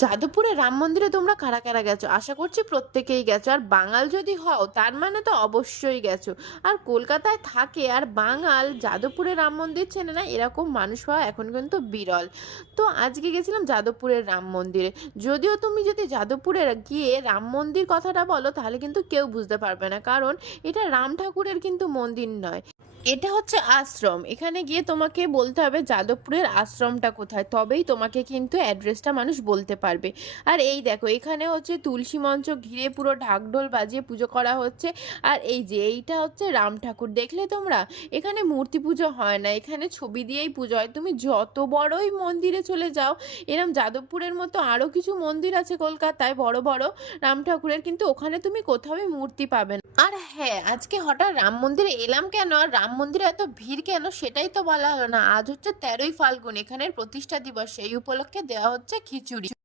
যাদবপুরে রাম মন্দিরে তোমরা কারা কারা গেছো? আশা করছি প্রত্যেকেই গেছো। আর বাঙাল যদি হও তার মানে তো অবশ্যই গেছো। আর কলকাতায় থাকে আর বাঙাল যাদবপুরে রাম মন্দির চেনে না, এরকম মানুষ পাওয়া এখন কিন্তু বিরল। তো আজকে গেছিলাম যাদবপুরের রাম মন্দিরে। যদিও তুমি যদি যাদবপুরে গিয়ে রাম মন্দির কথাটা বলো তাহলে কিন্তু কেউ বুঝতে পারবে না, কারণ এটা রাম ঠাকুরের কিন্তু মন্দির নয়, এটা হচ্ছে আশ্রম। এখানে গিয়ে তোমাকে বলতে হবে যাদবপুরের আশ্রমটা কোথায়, তবেই তোমাকে কিন্তু অ্যাড্রেসটা মানুষ বলতে পারবে। আর এই দেখো এখানে হচ্ছে তুলসী মঞ্চ ঘিরে পুরো ঢাকঢোল বাজিয়ে পুজো করা হচ্ছে। আর এই যে এইটা হচ্ছে রাম ঠাকুর, দেখলে তোমরা? এখানে মূর্তি পুজো হয় না, এখানে ছবি দিয়েই পুজো হয়। তুমি যত বড়ই মন্দিরে চলে যাও, এরম যাদবপুরের মতো আরও কিছু মন্দির আছে কলকাতায় বড় বড় রাম ঠাকুরের, কিন্তু ওখানে তুমি কোথাওই মূর্তি পাবে না। আর হ্যাঁ, আজকে হঠাৎ রাম মন্দিরে এলাম কেন আর রাম মন্দিরে এত ভিড় কেন সেটাই তো বলা হলো না। আজ হচ্ছে 13ই ফাল্গুন, এখানের প্রতিষ্ঠা দিবস, সেই উপলক্ষে দেওয়া হচ্ছে খিচুড়ি।